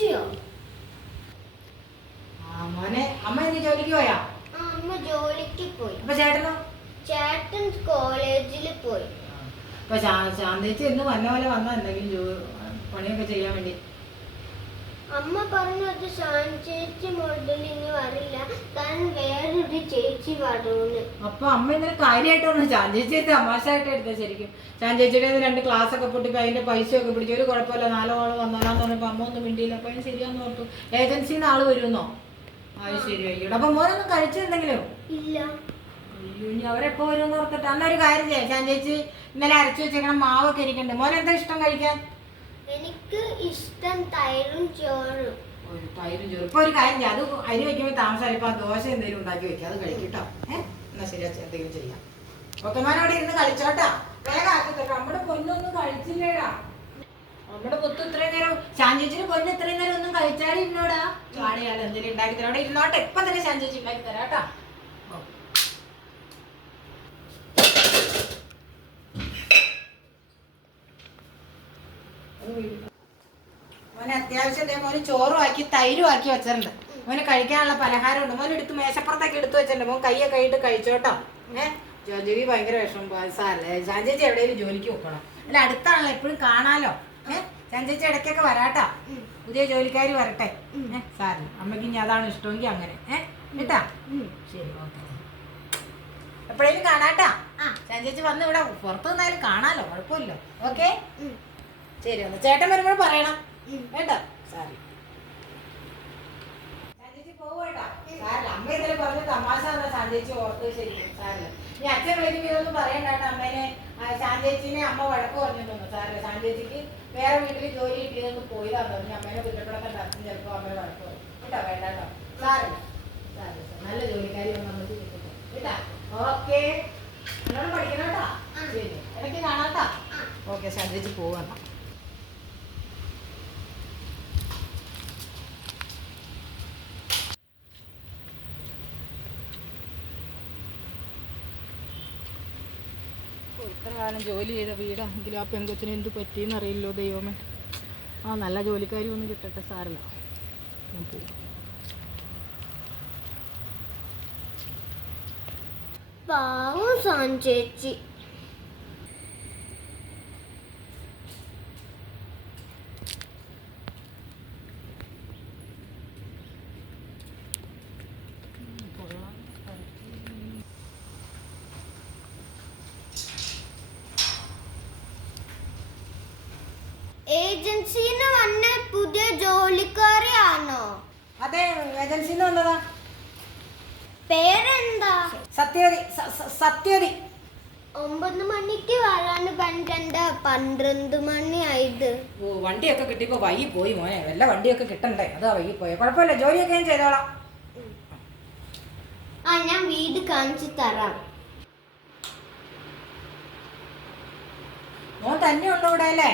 ചേച്ചിയോ? മോനെ അമ്മ ഇന്ന് ജോലിക്ക് പോയാ? അമ്മ ജോലിക്ക് പോയി. അപ്പൊ ചേട്ടനോ? ചേട്ടൻ കോളേജിൽ പോയി. അപ്പൊ ശാന്തേച്ചി ഇന്ന് വന്ന പോലെ വന്നാ എന്തെങ്കിലും പണിയൊക്കെ ചെയ്യാൻ വേണ്ടി? അമ്മ പറഞ്ഞത് ചേച്ചി മോഡലിങ് വരില്ല, കാരണം വേറൊരു ചേച്ചി വരുമെന്ന്. അപ്പൊ അമ്മ ഇന്നലെ കാര്യമായിട്ടാണ് ചാഞ്ചേച്ചി തമാശയായിട്ട് എടുത്തത്. ശരിക്കും ചാഞ്ചേച്ചിയുടെ 2 ക്ലാസ് ഒക്കെ പൊട്ടിപ്പോ അതിന്റെ പൈസയൊക്കെ പിടിച്ചു. ഒരു കുഴപ്പമില്ല, 4 ആള് വന്നോളാന്ന് പറഞ്ഞപ്പോ അമ്മ ഒന്നും മിണ്ടിയില്ല. അപ്പൊ അതിന് ശരിയാന്ന് ഓർത്തു. ഏജൻസിന്ന് ആള് വരുമെന്നോ? അത് ശരിയായിക്കോട്ടെ. അപ്പൊ മോനൊന്നും കഴിച്ചെന്തെങ്കിലും? ഇല്ല. അയ്യോ, ഇനി അവരെപ്പോ വരുമെന്ന് ഓർത്തിട്ട് അന്നൊരു കാര്യം ചെയ്യാം. ചാഞ്ചേച്ചി ഇന്നലെ അരച്ചു വെച്ചേക്കണം മാവൊക്കെ ഇരിക്കണ്ടേ. മോൻ എന്താ ഇഷ്ടം കഴിക്കാൻ? എനിക്ക് ഇഷ്ടം തൈരും ചോറും. തൈരും ചോറും. ഇപ്പൊ ഒരു കാര്യം ചെയ്യാം, അത് അരി വെക്കുമ്പോൾ താമസം ഇപ്പൊ ദോശ എന്തെങ്കിലും ഉണ്ടാക്കി വെക്കാം, അത് കഴിക്കട്ടോ. എന്നാ ശരി, എന്തെങ്കിലും ചെയ്യാം. ഓക്കെ, മോൻ അവിടെ ഇരുന്ന് കളിച്ചോട്ടാ. വേഗം ആക്കിട്ടോ. നമ്മുടെ പൊന്നൊന്നും കഴിച്ചില്ലേടാ. നമ്മുടെ പൊത്ത് ഇത്രയും നേരം ശാന്തേച്ചിന് പൊന്ന് ഇത്രയും നേരം ഒന്നും കഴിച്ചാലും ഇന്നോടാ ചാടിയാലും എന്തെങ്കിലും ഉണ്ടാക്കി തരാം. അവിടെ ഇരുന്നോട്ടെ, ഇപ്പൊ തന്നെ ശാന്തേച്ചി ഉണ്ടാക്കി തരാട്ടാ. മോനെ അത്യാവശ്യം മോന് ചോറും ആക്കി തൈരും ആക്കി വെച്ചിട്ടുണ്ട്. മോന് കഴിക്കാനുള്ള പലഹാരം ഉണ്ട്. മോൻ എടുത്ത് മേശപ്പുറത്തൊക്കെ എടുത്തു വെച്ചിട്ടുണ്ട്. മോൻ കയ്യൊക്കെ ആയിട്ട് കഴിച്ചോട്ടോ. ജോലി ഭയങ്കര വിഷമം. സാറല്ലേ, ചാഞ്ചേച്ചി എവിടെയെങ്കിലും ജോലിക്ക് വെക്കണം. അല്ല, അടുത്താണല്ലോ, എപ്പോഴും കാണാലോ. ചാഞ്ചേച്ചി ഇടയ്ക്കൊക്കെ വരാട്ടാ. പുതിയ ജോലിക്കാർ വരട്ടെ. സാറിന് അമ്മയ്ക്ക് ഇനി അതാണ് ഇഷ്ടമെങ്കിൽ അങ്ങനെ കേട്ടാ. ശരി, ഓക്കെ. എപ്പോഴേലും കാണാട്ടാ. ചാഞ്ചേച്ചി വന്ന് ഇവിടെ പുറത്തു നിന്നാലും കാണാലോ, കുഴപ്പമില്ല. ഓക്കെ, ശരി. ഒന്ന് ചേട്ടൻ വരുമ്പോൾ പറയണം കേട്ടോ. സാറി ചാഞ്ചേച്ചി പോവാട്ടാ. സാറില്ല, അമ്മ ഇന്നലെ പറഞ്ഞ തമാശ ചാഞ്ചേച്ചി ഓർത്ത്. ശരി, സാറില്ല. ഇനി അച്ഛൻ വിളിക്കുമ്പോൾ ഇതൊന്നും പറയണ്ടാട്ടോ. അമ്മേനെ ചാഞ്ചേച്ചിനെ അമ്മ വഴക്ക് പറഞ്ഞിട്ടൊന്നു. സാറില്ല, ചാഞ്ചേച്ചിക്ക് വേറെ വീട്ടിൽ ജോലി കിട്ടിയതൊന്നും പോയതാന്ന് പറഞ്ഞു. അമ്മേനെ കുറ്റപ്പെടുത്തേണ്ട. അച്ഛൻ ചിലപ്പോൾ അമ്മയെ വഴക്ക് പറയും കേട്ടോ. വേണ്ടാട്ടോ. സാറില്ല, സാറില്ല, നല്ല ജോലിക്കാരി വന്ന് നമുക്ക് കിട്ടും കേട്ടാ. ഓക്കെ, നല്ലോണം പഠിക്കണം കേട്ടാ. ശരി, ഇടയ്ക്ക് കാണാട്ടാ. ഓക്കെ, ചാഞ്ചേച്ചി പോവാ. ഇത്ര കാലം ജോലി ചെയ്ത വീടാണെങ്കിലും ആ പെങ്കൊച്ചിന് എന്ത് പറ്റിയെന്ന് അറിയില്ലോ ദൈവമേ. നല്ല ജോലിക്കാരി ഒന്നും കിട്ടട്ടെ. സാറില്ല, ഞാൻ പോകും. പാവം ചേച്ചി. ഏജൻസിന്ന് വന്ന പുതിയ ജോലിക്കാരിയാണോ? അതെ, ഏജൻസിന്ന് വന്നതാ. പേരെന്താ? സത്യവതി. സത്യവതി. 9 മണിക്ക് വരാന് പറഞ്ഞിട്ട് 12 മണി ആയത്. ഓ, വണ്ടിയൊക്കെ കിട്ടിയപ്പോ വൈകി പോയി മോനെ. വല്ല വണ്ടിയൊക്കെ കിട്ടണ്ടേ, അതാ വൈകി പോയെ. കുഴപ്പമില്ല, ജോലിയൊക്കെ ഞാൻ ചെയ്തോളാം. ഞാൻ വീട് കാണിച്ചു തരാം. മോൻ തന്നെ ഉള്ളു ഇവിടെ അല്ലേ?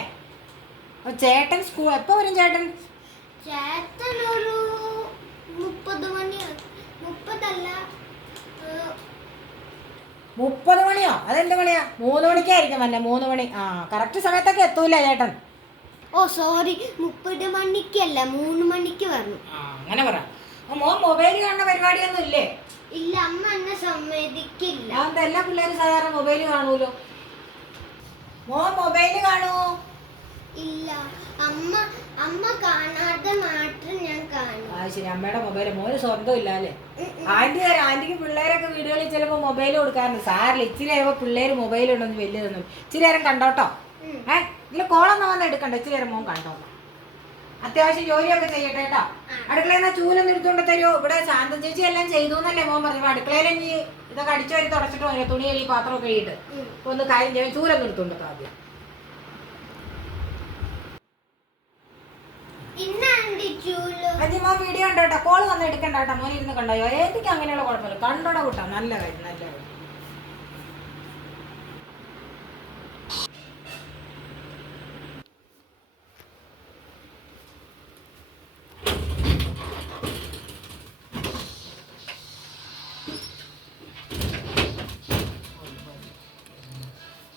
ചേട്ടൻ സ്കൂൾ എപ്പോ വരും? ചേട്ടൻ ഒരു 30 മണി. 30 മണിയോ? അതെന്ത് മണിയാ? 3 മണിക്കായിരിക്കും വന്നെ. 3 മണി. കറക്റ്റ് സമയത്തൊക്കെ എത്തൂല ചേട്ടൻ. സോറി, 30 മണിക്കല്ല, 3 മണിക്ക് വരണം. അങ്ങനെ പറ. മോൻ മൊബൈൽ കാണുന്ന പരിപാടിയൊന്നും ഇല്ലേ? ഇല്ല, അമ്മ എന്നെ സമ്മതിക്കില്ല. എല്ലാ പിള്ളേരും സാധാരണ മൊബൈൽ കാണൂലോ. മോൻ മൊബൈൽ കാണുമോ? ഇല്ല, അമ്മ കാണാതെ മാത്രം ഞാൻ കാണും. ശരി, അമ്മയുടെ മൊബൈൽ മോന് സ്വന്തം ഇല്ല അല്ലേ? ആന്റിക്ക് പിള്ളേരൊക്കെ വീടുകളിൽ ചിലപ്പോൾ മൊബൈൽ കൊടുക്കാറുണ്ട്. സാറില്ല, ഇച്ചിരി നേരം പിള്ളേർ മൊബൈൽ ഉണ്ടെന്ന് വലിയതൊന്നും. ഇച്ചിരി നേരം കണ്ടോട്ടോ. ഇല്ല, കോളൊന്നും വന്ന് എടുക്കണ്ട. ഇച്ചിരി നേരം മോൻ കണ്ടോട്ടോ. അത്യാവശ്യം ജോലിയൊക്കെ ചെയ്യട്ടെ കേട്ടോ. അടുക്കളയിൽ നിന്ന് ചൂലൊന്നും എടുത്തുകൊണ്ട് തരുമോ? ഇവിടെ ശാന്തം ചേച്ചി എല്ലാം ചെയ്തു എന്നല്ലേ മോൻ പറഞ്ഞു. അടുക്കളയിൽ ഇനി ഇതൊക്കെ അടിച്ചു വരി തുടച്ചിട്ട് വരും. തുണി കഴുകി പാത്രമൊക്കെ കഴിയിട്ട് ഒന്ന് കാര്യം ചെയ്യാൻ ചൂലൊന്നും എടുത്തുകൊണ്ട് ആദ്യം. മോൻ വീഡിയോ കണ്ടോ കേട്ടോ. കോള് വന്ന് എടുക്കണ്ട കേട്ടോ. മോൻ ഇരുന്ന് കണ്ടോ? എനിക്ക് അങ്ങനെയുള്ള കുഴപ്പമില്ല. കണ്ടോടെ കൂട്ടാ. നല്ല കാര്യം, നല്ല കാര്യം.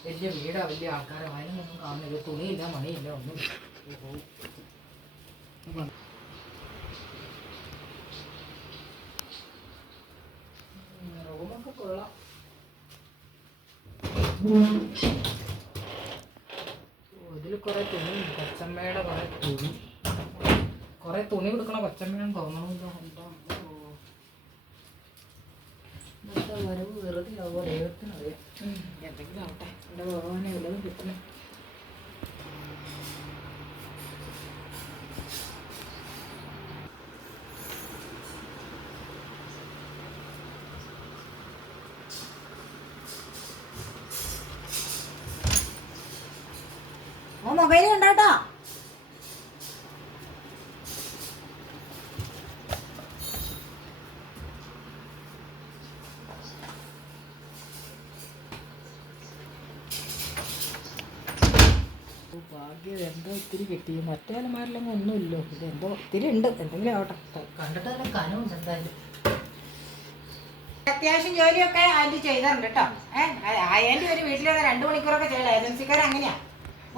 വലിയ വീടാ, വലിയ ആൾക്കാരോ അതിനൊന്നും കാണുന്നില്ല. തുണിയില്ല, മണിയില്ല, ഒന്നും. ഇതിൽ കുറെ തുണി, കൊച്ചമ്മയുടെ കുറെ തുണി കൊടുക്കണ കൊച്ചമ്മയാണെന്ന് തോന്നണമല്ലോ. ഇന്നത്തെ വരവ് വെറുതെ ആവുക ദൈവത്തിനറിയാം. എന്തെങ്കിലും ആവട്ടെ, എൻ്റെ ഭഗവാനെ വല്ലതും കിട്ടണം. മൊബൈൽ കണ്ടോട്ടോ. ഭാഗ്യം എന്തോ ഇത്തിരി കിട്ടി. മറ്റേ അലമാരിലൊന്നും ഒന്നുമില്ലോ. ഇതെന്തോ ഒത്തിരി ഉണ്ട്. എന്തെങ്കിലും ആവട്ടെ, കണ്ടിട്ട് തന്നെ കനമുണ്ട്. എന്തായാലും അത്യാവശ്യം ജോലിയൊക്കെ ആൻറ്റി ചെയ്താറുണ്ട് കേട്ടോ. ആൻറ്റി ഒരു വീട്ടിലൂടെ 2 മണിക്കൂറൊക്കെ ചെയ്യണം. ഏജൻസിക്കാർ അങ്ങനെയാ.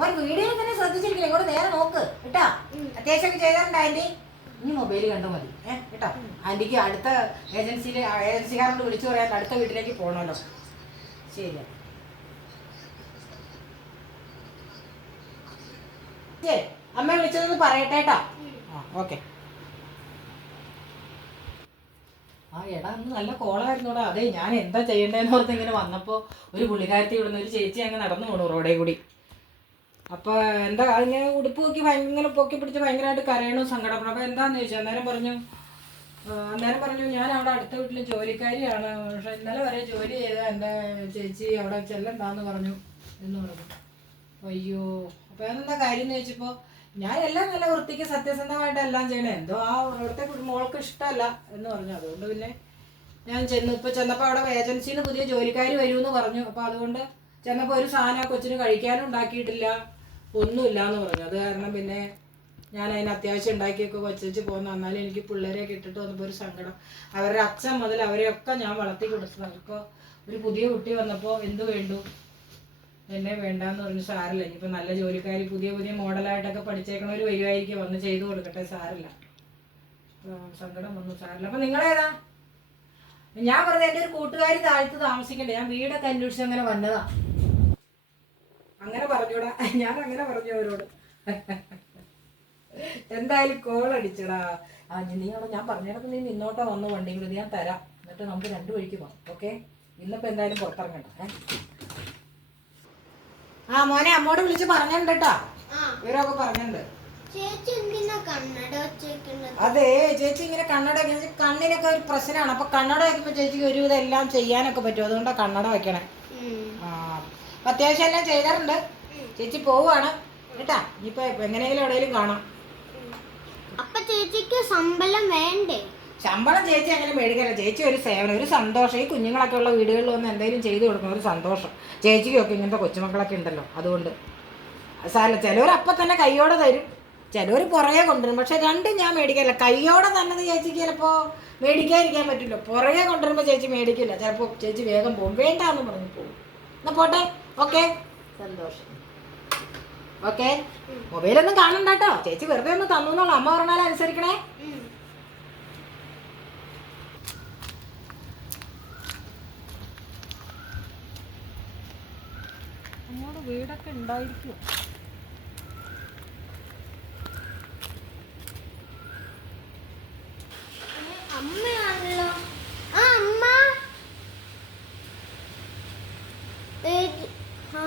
ഒരു വീഡിയോയിൽ തന്നെ ശ്രദ്ധിച്ചിരിക്കില്ല, ഇങ്ങോട്ട് നേരെ നോക്ക് കേട്ടോ. അത്യാവശ്യമൊക്കെ ചെയ്താറുണ്ട് ആൻറ്റി. ഇനി മൊബൈൽ കണ്ടു മതി കേട്ടോ. ആൻറ്റിക്ക് അടുത്ത ഏജൻസിക്കാരോട് വിളിച്ചു പറയാൻ അടുത്ത വീട്ടിലേക്ക് പോകണമല്ലോ. ശരി ശരി, അമ്മ വിളിച്ചതെന്ന് പറയട്ടെ കേട്ടോ. ഓക്കെ. എടാ അന്ന് നല്ല കോളായിരുന്നോടാ. അതെ, ഞാൻ എന്താ ചെയ്യേണ്ടതെന്ന് ഓർത്ത് ഇങ്ങനെ വന്നപ്പോൾ ഒരു പുള്ളിക്കാരത്തി ഇവിടുന്ന് ഒരു ചേച്ചി അങ്ങ് നടന്നു പോണു റോഡേ കൂടി. അപ്പോൾ എന്താ അതിങ്ങനെ ഉടുപ്പ് നോക്കി ഭയങ്കര പൊക്കി പിടിച്ച് ഭയങ്കരമായിട്ട് കരയണു, സങ്കടപ്പെടണം. അപ്പോൾ എന്താണെന്ന് ചോദിച്ചു. അന്നേരം പറഞ്ഞു ഞാൻ അവിടെ അടുത്ത വീട്ടിൽ ജോലിക്കാരിയാണ്, പക്ഷെ ഇന്നലെ വരെ ജോലി ചെയ്താൽ എൻ്റെ ചേച്ചി അവിടെ ചെല്ലണ്ടാന്ന് പറഞ്ഞു എന്ന് പറഞ്ഞു. അയ്യോ, അപ്പോൾ അതെന്താ കാര്യം എന്ന് ചോദിച്ചപ്പോൾ ഞാൻ എല്ലാം നല്ല വൃത്തിക്ക് സത്യസന്ധമായിട്ട് എല്ലാം ചെയ്യണേ, എന്തോ ആ അവിടുത്തെ മോൾക്ക് ഇഷ്ടമല്ല എന്ന് പറഞ്ഞു. അതുകൊണ്ട് പിന്നെ ഞാൻ ചെന്നപ്പോൾ അവിടെ ഏജൻസിയിൽ നിന്ന് പുതിയ ജോലിക്കാർ വരുമെന്ന് പറഞ്ഞു. അപ്പോൾ അതുകൊണ്ട് ചെന്നപ്പോൾ ഒരു സാധനം കൊച്ചിന് കഴിക്കാനും ഉണ്ടാക്കിയിട്ടില്ല, ഒന്നുമില്ല എന്ന് പറഞ്ഞു. അത് കാരണം പിന്നെ ഞാൻ അതിന് അത്യാവശ്യം ഉണ്ടാക്കിയൊക്കെ വച്ചു പോകുന്ന. എന്നാലും എനിക്ക് പിള്ളേരെയൊക്കെ ഇട്ടിട്ട് വന്നപ്പോൾ ഒരു സങ്കടം. അവരുടെ അച്ഛൻ മുതൽ അവരെയൊക്കെ ഞാൻ വളർത്തി കൊടുത്തത്. അപ്പോൾ ഒരു പുതിയ കുട്ടി വന്നപ്പോൾ എന്ത് വേണ്ടു, എന്നെ വേണ്ടാന്ന് പറഞ്ഞു. സാരില്ല, ഇനിയിപ്പോൾ നല്ല ജോലിക്കാർ പുതിയ മോഡലായിട്ടൊക്കെ പഠിച്ചേക്കണവർ വരുമായിരിക്കും, വന്ന് ചെയ്തു കൊടുക്കട്ടെ, സാരില്ല. സങ്കടം വന്നു, സാരില്ല. അപ്പം നിങ്ങളേതാ? ഞാൻ പറഞ്ഞത് എൻ്റെ ഒരു കൂട്ടുകാരി താഴ്ത്ത് താമസിക്കണ്ടേ, ഞാൻ വീടൊക്കെ അന്വേഷിച്ച് അങ്ങനെ വന്നതാ. അങ്ങനെ പറഞ്ഞൂടാ, ഞാൻ അങ്ങനെ പറഞ്ഞു അവരോട്. എന്തായാലും കോൾ അടിച്ചടാ. നീ അവിടെ ഞാൻ പറഞ്ഞിടത്ത് നീ നിന്നോട്ടോ വന്നു വണ്ടി കൂടി ഞാൻ തരാം, എന്നിട്ട് നമുക്ക് 2 വഴിക്ക് പോകാം. ഓക്കെ, ഇന്നിപ്പോൾ എന്തായാലും പുറത്തിറങ്ങണ്ട. മോനെ അമ്മോട് വിളിച്ച് പറഞ്ഞിട്ടുണ്ട് കേട്ടോ, ഇവരൊക്കെ പറഞ്ഞിട്ടുണ്ട്. അതെ, ചേച്ചി ഇങ്ങനെ കണ്ണട കണ്ണിനൊക്കെ ഒരു പ്രശ്നമാണ്. അപ്പൊ കണ്ണട വയ്ക്കുമ്പോ ചേച്ചിക്ക് ഒരുവിധം എല്ലാം ചെയ്യാനൊക്കെ പറ്റും. അതുകൊണ്ടാണ് കണ്ണട വയ്ക്കണേ. അത്യാവശ്യം എല്ലാം ചെയ്തിട്ടുണ്ട്. ചേച്ചി പോവാണ് കേട്ടാ. ഇനിയിപ്പോ എങ്ങനെയെങ്കിലും എവിടെയെങ്കിലും കാണാം. അപ്പൊ ചേച്ചിക്ക് ശമ്പളം വേണ്ടേ? ശമ്പളം ചേച്ചി അങ്ങനെ മേടിക്കല്ല. ചേച്ചി ഒരു സേവനം, ഒരു സന്തോഷം. ഈ കുഞ്ഞുങ്ങളൊക്കെ ഉള്ള വീടുകളിൽ വന്ന് എന്തെങ്കിലും ചെയ്തു കൊടുക്കണം, ഒരു സന്തോഷം. ചേച്ചിക്കൊക്കെ ഇങ്ങനത്തെ കൊച്ചുമക്കളൊക്കെ ഉണ്ടല്ലോ, അതുകൊണ്ട് സാരല്ല. ചിലവർ അപ്പം തന്നെ കയ്യോടെ തരും, ചിലവർ പുറകെ കൊണ്ടുവരും. പക്ഷെ രണ്ടും ഞാൻ മേടിക്കില്ല. കയ്യോടെ തന്നത് ചേച്ചിക്ക് ചിലപ്പോൾ മേടിക്കാതിരിക്കാൻ പറ്റില്ല. പുറകെ കൊണ്ടുവരുമ്പോൾ ചേച്ചി മേടിക്കില്ല. ചിലപ്പോൾ ചേച്ചി വേഗം പോകും, വേണ്ടാന്ന് പറഞ്ഞു പോകും. എന്നാൽ പോട്ടെ. ഓക്കെ, സന്തോഷം. ഓക്കെ, മൊബൈലൊന്നും കാണണ്ട കേട്ടോ. ചേച്ചി വെറുതെ ഒന്ന് തന്നോളൂ. അമ്മ പറഞ്ഞാലും അനുസരിക്കണേ. അങ്ങോട്ട് വീടൊക്കെ ഉണ്ടായിരിക്കും. അമ്മയാണല്ലോ. അമ്മ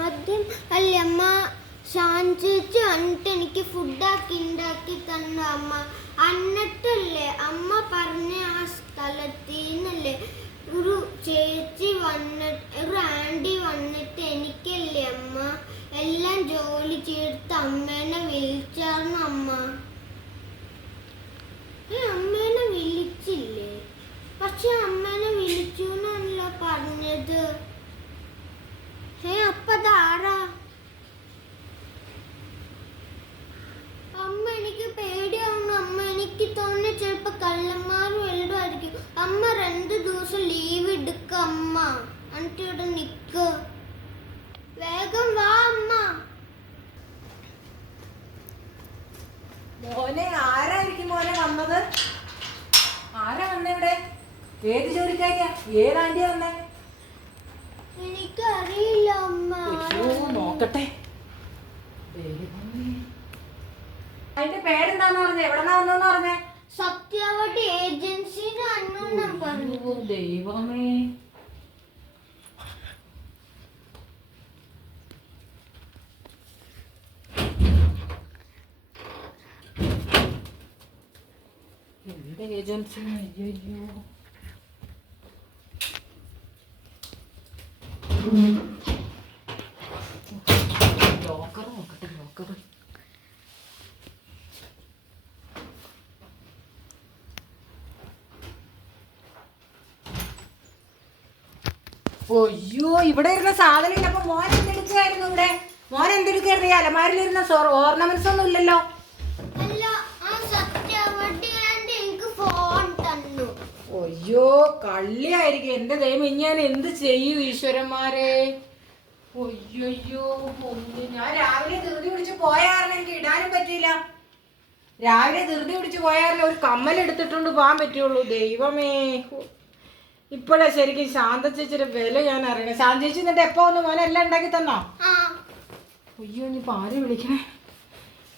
ആദ്യം അല്ലേ അമ്മ ചേച്ചി വന്നിട്ട് എനിക്ക് ഫുഡാക്കി ഉണ്ടാക്കി തന്ന അമ്മ. എന്നിട്ടല്ലേ അമ്മ പറഞ്ഞ ആ സ്ഥലത്തീന്നല്ലേ ഒരു ചേച്ചി വന്നിട്ട്, ഒരു ആൻറ്റി വന്നിട്ട് എനിക്കല്ലേ അമ്മ എല്ലാം ജോലി ചെയ്തിട്ട് അമ്മേനെ വിളിച്ചാർന്നു അമ്മ. അമ്മേനെ വിളിച്ചില്ലേ? പക്ഷെ അമ്മേനെ വിളിച്ചു എന്നല്ല പറഞ്ഞത്. അപ്പതാരാ? അമ്മ എനിക്ക് പേടിയാവുന്നു അമ്മ. എനിക്ക് തോന്നുന്നു ചിലപ്പോ കള്ളന്മാരും വല്ലതും ആയിരിക്കും. അമ്മ 2 ദിവസം ലീവ് എടുക്ക അമ്മ, എന്നിട്ട് ഇവിടെ നിക്ക്. വേഗം വാ അമ്മ. മോനെ ആരായിരിക്കും മോനെ വന്നത്? ആരാ വന്നേ ഇവിടെ? ഏത് ജോലിക്കാരിയാ? ഏത് ആന്റിയാ വന്നേ? എനിക്കറിയില്ല അമ്മ. അയ്യോ, നോക്കട്ടെ. അതിന്റെ പേരെന്താന്ന് പറഞ്ഞേ? എവിടെന്നാ വന്നെന്ന് പറഞ്ഞേ? സത്യവതി ഏജൻസിന്ന് അന്നു പറഞ്ഞു. ദൈവമേ, എന്റെ ഏജൻസി. അയ്യോ, ലോക്കർ നോക്കട്ടെ, ലോക്കർ. അയ്യോ, ഇവിടെ ഇരുന്ന സാധനം ഇല്ല. അപ്പൊ മോൻ എന്തെടുക്കുമായിരുന്നു ഇവിടെ? മോൻ എന്തെടുക്കായിരുന്നു? ഈ അലമാരിലിരുന്ന ഓർണമെന്റ്സ് ഒന്നും ഇല്ലല്ലോ. അല്ല, ആ സത്യവതി ആൻറ്റി എനിക്ക് ഫോൺ തന്നു. അയ്യോ, കള്ളിയായിരിക്കും. എന്റെ ദൈവം, ഇനി ഞാൻ എന്ത് ചെയ്യൂ ഈശ്വരന്മാരെ. അയ്യോ, ഞാൻ രാവിലെ ധൃതി പിടിച്ച് പോയാറിന് എനിക്ക് ഇടാനും പറ്റിയില്ല. രാവിലെ ധൃതി പിടിച്ച് പോയാറിന് ഒരു കമ്മൽ എടുത്തിട്ടുണ്ട് പോകാൻ പറ്റുള്ളൂ. ദൈവമേ, ഇപ്പോഴാ ശരിക്കും ശാന്ത ചേച്ചിയുടെ വില ഞാൻ അറിയണേ. ശാന്ത ചേച്ചി എന്നിട്ട് എപ്പോ ഒന്ന് മോനെ എല്ലാം ഉണ്ടാക്കി തന്നോ? അയ്യോ, ഇനിയിപ്പോ ആരെ വിളിക്കണേ?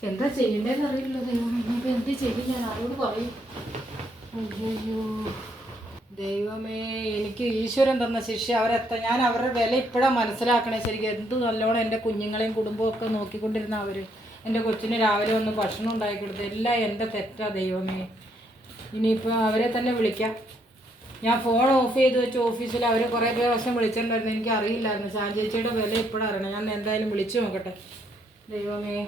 എന്താ ചെയ്യണ്ടേന്ന് അറിയില്ല ദൈവമേ. ഇനിയിപ്പോ എന്ത് ചെയ്യും? ഞാൻ ആരോട് പറയും? അയ്യോ ദൈവമേ, എനിക്ക് ഈശ്വരൻ തന്ന ശിക്ഷ ഞാൻ അവരുടെ വില ഇപ്പോഴാണ് മനസ്സിലാക്കണേ ശരിക്കും. എന്ത് നല്ലോണം എൻ്റെ കുഞ്ഞുങ്ങളെയും കുടുംബവും ഒക്കെ നോക്കിക്കൊണ്ടിരുന്ന അവർ എൻ്റെ കൊച്ചിന് രാവിലെ ഒന്ന് ഭക്ഷണം ഉണ്ടാക്കി കൊടുത്തു. എല്ലാം എൻ്റെ തെറ്റാ ദൈവമേ. ഇനിയിപ്പോൾ അവരെ തന്നെ വിളിക്കാം. ഞാൻ ഫോൺ ഓഫ് ചെയ്ത് വെച്ച് ഓഫീസിൽ അവർ കുറേ പ്രാവശ്യം വിളിച്ചിട്ടുണ്ടായിരുന്നു. എനിക്ക് അറിയില്ലായിരുന്നു. ശാന്തേച്ചിയുടെ വില ഇപ്പോഴാണ് അറിയണം. ഞാൻ എന്തായാലും വിളിച്ചു നോക്കട്ടെ. ദൈവമേ,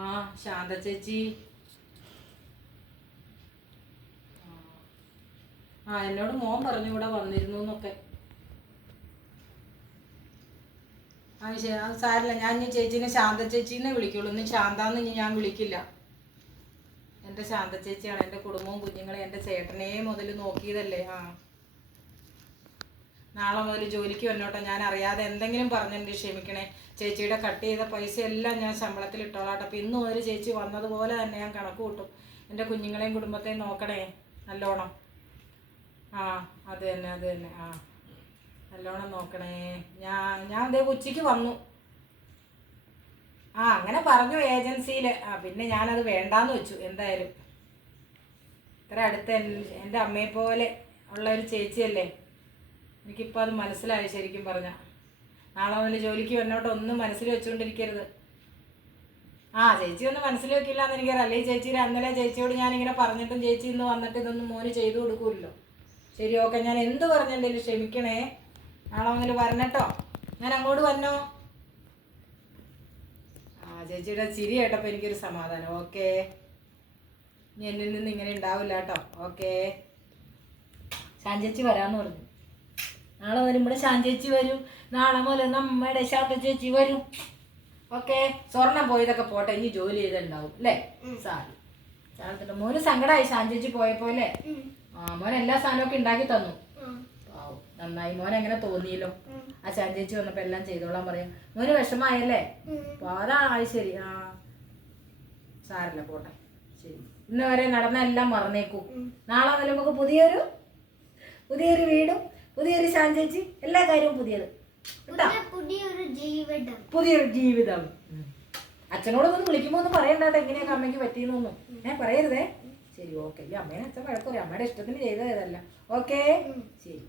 ആ ശാന്ത ചേച്ചി, എന്നോട് മോൻ പറഞ്ഞു ഇവിടെ വന്നിരുന്നു എന്നൊക്കെ. അത് സാരില്ല, ഞാൻ ഇനി ചേച്ചീനെ ശാന്ത ചേച്ചീനെ വിളിക്കുള്ളൂ. ഇന്ന് ശാന്താന്ന് ഇനി ഞാൻ വിളിക്കില്ല. എൻ്റെ ശാന്ത ചേച്ചിയാണ്. എൻ്റെ കുടുംബവും കുഞ്ഞുങ്ങളെ എൻ്റെ ചേട്ടനെ മുതൽ നോക്കിയതല്ലേ. നാളെ മുതൽ ജോലിക്ക് വന്നോട്ടെ. ഞാൻ അറിയാതെ എന്തെങ്കിലും പറഞ്ഞിട്ടുണ്ട്, ക്ഷമിക്കണേ. ചേച്ചിയുടെ കട്ട് ചെയ്ത പൈസ എല്ലാം ഞാൻ ശമ്പളത്തിൽ ഇട്ടോളാട്ടെ. അപ്പം ഇന്ന് മുതൽ ചേച്ചി വന്നതുപോലെ തന്നെ ഞാൻ കണക്ക് കൂട്ടും. എൻ്റെ കുഞ്ഞുങ്ങളെയും കുടുംബത്തെയും നോക്കണേ നല്ലോണം. അത് തന്നെ. നല്ലോണം നോക്കണേ. ഞാൻ അതേ ഉച്ചയ്ക്ക് വന്നു. അങ്ങനെ പറഞ്ഞു ഏജൻസിയിൽ. പിന്നെ ഞാനത് വേണ്ടാന്ന് വെച്ചു. എന്തായാലും ഇത്ര അടുത്ത് എൻ്റെ അമ്മയെ പോലെ ഉള്ള ഒരു ചേച്ചിയല്ലേ. എനിക്കിപ്പോൾ അത് മനസ്സിലായി ശരിക്കും പറഞ്ഞാൽ. നാളെ മുതൽ ജോലിക്ക് വന്നോട്ട് ഒന്നും മനസ്സിൽ വെച്ചുകൊണ്ടിരിക്കരുത്. ചേച്ചി ഒന്നും മനസ്സിൽ വെക്കില്ല എന്ന് എനിക്കറിയാം. അല്ലെങ്കിൽ ചേച്ചിയുടെ അന്നലെ ചേച്ചിയോട് ഞാനിങ്ങനെ പറഞ്ഞിട്ടും ചേച്ചി ഇന്ന് വന്നിട്ട് ഇതൊന്നും മോന് ചെയ്തു കൊടുക്കുമല്ലോ. ശരി, ഓക്കെ. ഞാൻ എന്ത് പറഞ്ഞിട്ടുണ്ടെങ്കിലും ക്ഷമിക്കണേ. നാളെ മുതൽ വരണട്ടോ. ഞാൻ അങ്ങോട്ട് വന്നോ? ചേച്ചിയുടെ ചിരി കേട്ടപ്പോൾ എനിക്കൊരു സമാധാനം. ഓക്കെ, ഇനി എന്നിൽ നിന്ന് ഇങ്ങനെ ഉണ്ടാവില്ല കേട്ടോ. ഓക്കെ, ശാന്തേച്ചി വരാമെന്ന് പറഞ്ഞു. നാളെ വരുമ്പോൾ ശാന്തേച്ചി വരും. നാളെ മുതൽ നമ്മുടെ ശാന്ത ചേച്ചി വരും. ഓക്കെ, സ്വർണം പോയതൊക്കെ പോട്ടെ. ഇനി ജോലി ചെയ്തിട്ടുണ്ടാവും അല്ലേ? സാറിന്റെ മോന് സങ്കടമായി ശാന്തേച്ചി പോയപ്പോ അല്ലേ? മോൻ എല്ലാ സാധനമൊക്കെ ഉണ്ടാക്കി തന്നു. നന്നായി. മോൻ എങ്ങനെ തോന്നിയല്ലോ ആ ശാന്തേച്ചി വന്നപ്പോ എല്ലാം ചെയ്തോളാൻ പറയാം. മോന് വിഷമായല്ലേ? അതാണ് ശരി. സാരല്ല, പോട്ടെ. ശരി, ഇന്ന് വരെ നടന്ന എല്ലാം മറന്നേക്കൂ. നാളെ മുതൽ നമുക്ക് പുതിയൊരു വീടും പുതിയൊരു ശാന്തേച്ചി, എല്ലാ കാര്യവും പുതിയത്. പുതിയൊരു ജീവിതം. അച്ഛനോടൊന്നും വിളിക്കുമ്പോ ഒന്നും പറയണ്ടാട്ടെ എങ്ങനെയൊക്കെ അമ്മയ്ക്ക് പറ്റിയെന്നൊന്നും. പറയരുതേ. ശരി, ഓക്കെ. ഈ അമ്മേനെ അച്ഛൻ വഴക്കൂറി. അമ്മയുടെ ഇഷ്ടത്തിന് ചെയ്തതല്ല. ഓക്കെ, ശരി.